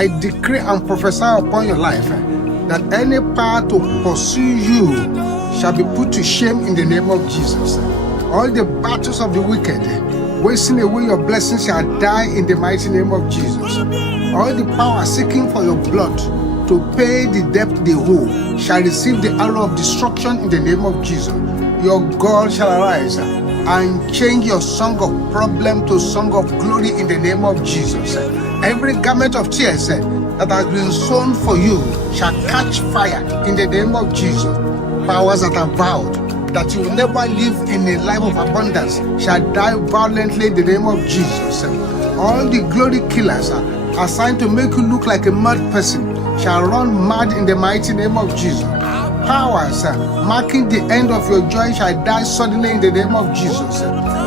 I decree and prophesy upon your life that any power to pursue you shall be put to shame in the name of Jesus. All the battles of the wicked, wasting away your blessings, shall die in the mighty name of Jesus. All the power seeking for your blood to pay the debt they owe shall receive the arrow of destruction in the name of Jesus. Your God shall arise and change your song of problem to song of glory in the name of Jesus. Every garment of tears that has been sown for you shall catch fire in the name of Jesus. Powers that are vowed that you will never live in a life of abundance shall die violently in the name of Jesus. All the glory killers assigned to make you look like a mad person shall run mad in the mighty name of Jesus. Powers marking the end of your joy shall die suddenly in the name of Jesus.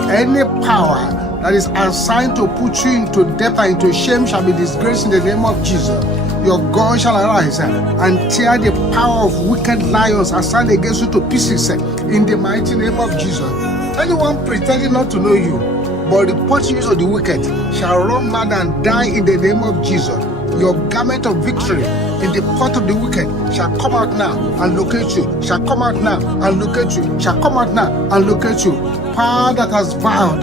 Any power that is assigned to put you into debt and into shame shall be disgraced in the name of Jesus. Your God shall arise and tear the power of wicked lions assigned against you to pieces in the mighty name of Jesus. Anyone pretending not to know you but report use of the wicked shall run mad and die in the name of Jesus. Your garment of victory in the pot of the wicked shall come out now and locate you, shall come out now and locate you, shall come out now and locate you. Power that has vowed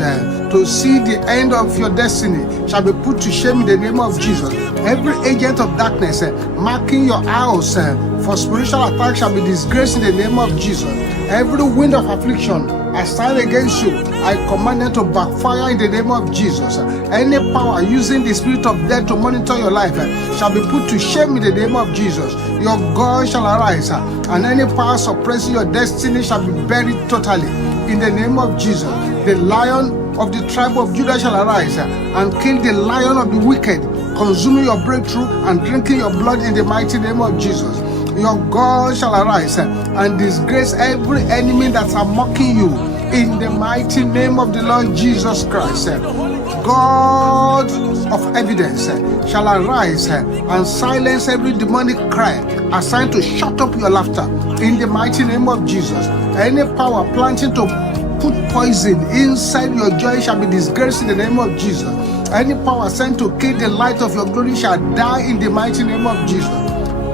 to see the end of your destiny shall be put to shame in the name of Jesus. Every agent of darkness marking your house for spiritual attack shall be disgraced in the name of Jesus. Every wind of affliction assigned against you, I command it to backfire in the name of Jesus. Any power using the spirit of death to monitor your life shall be put to shame in the name of Jesus. Your God shall arise, and any power suppressing your destiny shall be buried totally in the name of Jesus. The lion of the tribe of Judah shall arise and kill the lion of the wicked, consuming your breakthrough and drinking your blood in the mighty name of Jesus. Your God shall arise and disgrace every enemy that's mocking you in the mighty name of the Lord Jesus Christ. God of evidence shall arise and silence every demonic cry assigned to shut up your laughter in the mighty name of Jesus. Any power planting to put poison inside your joy shall be disgraced in the name of Jesus. Any power sent to kill the light of your glory shall die in the mighty name of Jesus.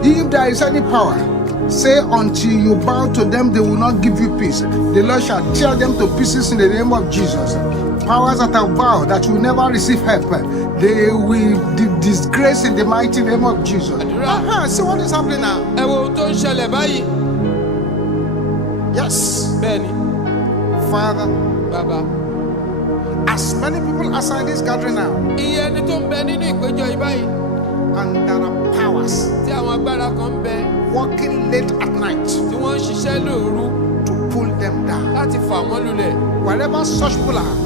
If there is any power, say until you bow to them, they will not give you peace. The Lord shall tear them to pieces in the name of Jesus. Powers that have vowed that you will never receive help, they will disgrace in the mighty name of Jesus. See what is happening now? Yes. Father, Baba, as many people as are in this gathering now, and there are powers working late at night to pull them down. Wherever such people are,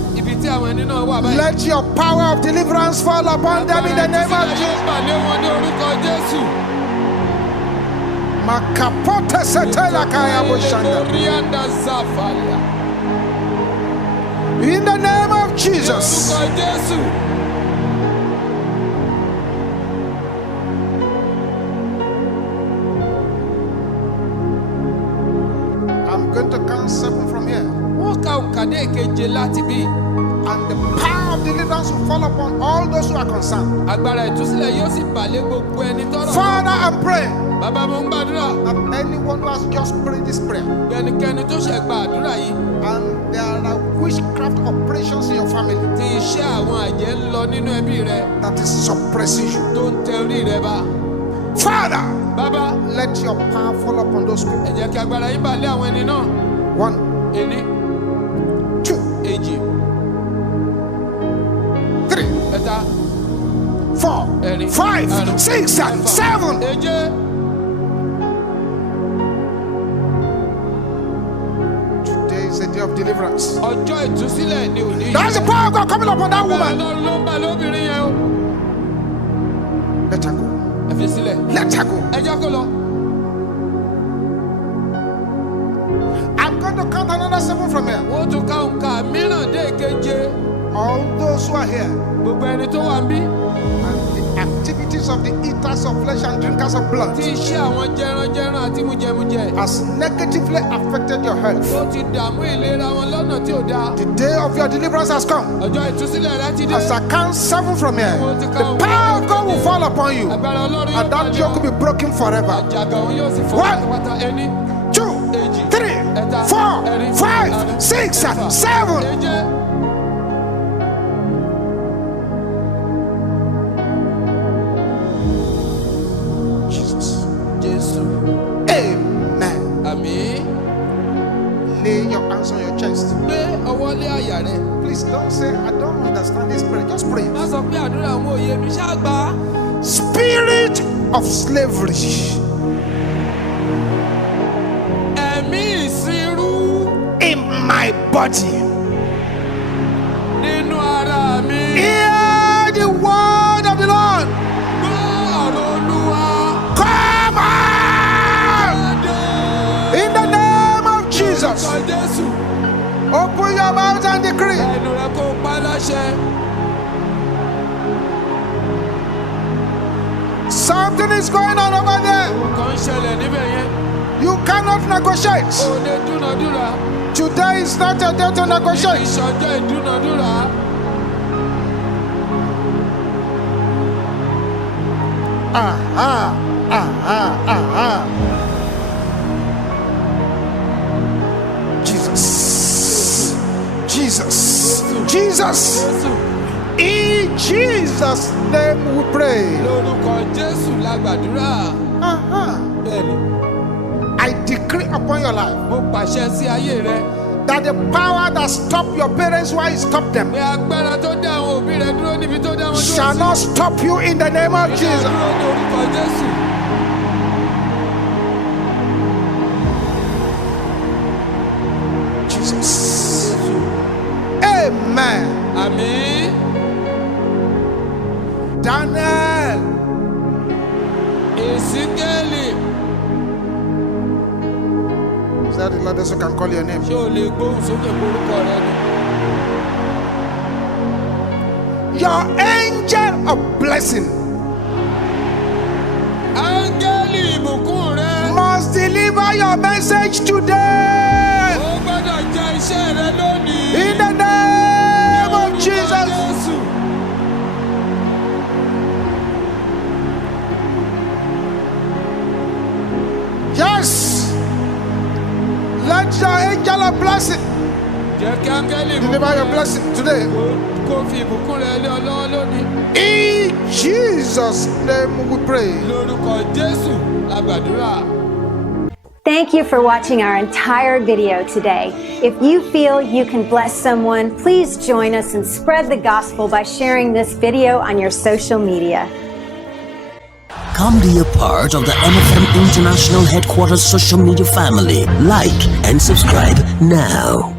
let your power of deliverance fall upon them in the name of Jesus. Makapote setela kaya boshanda. In the name of Jesus. I'm going to count 7 from here. And the power of deliverance will fall upon all those who are concerned. Father, I pray that anyone who has just prayed this prayer, and there are witchcraft operations in your family that is suppressing you. Father, Baba, let your power fall upon those people. 1, 2, 3, 4, 5, 6, 7. Today is a day of deliverance. That's the power of God coming upon that woman. Let her go. Let her go. I'm going to count another 7 from here. All those who are here, and the activities of the eaters of flesh and drinkers of blood Tí iṣẹ́ àwọn jẹranjẹran àti mújẹmújẹ. has negatively affected your health. Ó ti dààmú ìlera wọn lọ́nà tí ò dáa. The day of your deliverance has come. Ọjọ́ ìtúsílẹ̀ rẹ ti dé. As I count 7 from here, the power of God will fall upon you, Agbára Ọlọ́run yóò and that yoke will be broken forever. Àjàgà òun yóò sì fọ́ One. pátápátá ẹni. 2, 3, 4, 5, 6, 7. Èje. Jesus. Jésù. Amen. Àmín. Lay your hands on your chest. Gbé ọwọ́ lé àyà rẹ. Please don't say, I don't understand this prayer. Just pray. Má sọ pé àdúrà àwọn òye mi ṣáà gbà á. Spirit of slavery. Ẹ̀mí ìsìnrú In my body. nínú ara mi. Hear the word of the Lord. Gbọ́ ọ̀rọ̀ Olúwa. Come out Jáde. in the name of Jesus. Orúkọ Jésù. Open your mouth and decree. Ẹnu rẹ kó pa láṣẹ. Something is going on over there. Nǹkan ń ṣẹlẹ̀ níbẹ̀ yẹn. You cannot negotiate. O lè dúnadúrà. Today is not a day to negotiate. Ìṣọjọ́ ìdúnadúrà. Jesus. Jesus. Jesus. Jésù. In Jesus' name we pray. Lórúkọ Jésù la gbàdúrà. Bẹ́ẹ̀ni, I decree upon your life mo pàṣẹ sí ayé rẹ. that the power that stopped your parents while you stopped them Pé agbára tó dá àwọn òbí rẹ dúró níbi tó dá wọn dúró shall sí. not stop you in the name of Jesus. Dúró ní orúkọ Jésù. Jesus. Amen. Àmín. Daniel. Èsíkẹ́lì. Is that the Lord who can call your name? Ṣé o lè gbóhùn sókè orúkọ rẹ ni? Your angel of blessing Áńgẹ́lì ìbùkún rẹ. must deliver your message today. Ó gbọ́dọ̀ jẹ iṣẹ́ rẹ lónìí. In the name of Lórúkọ Jesus. Jésù. Yes. Let your angel of blessing Jẹ́ kí áńgẹ́lì deliver your blessing today. kó fi ìbùkún rẹ lé ọ lọ́wọ́ lónìí. In Jesus' name we pray. Lórúkọ Jésù la gbàdúrà. Thank you for watching our entire video today. If you feel you can bless someone, please join us and spread the gospel by sharing this video on your social media. Come be a part of the MFM International Headquarters social media family. Like and subscribe now.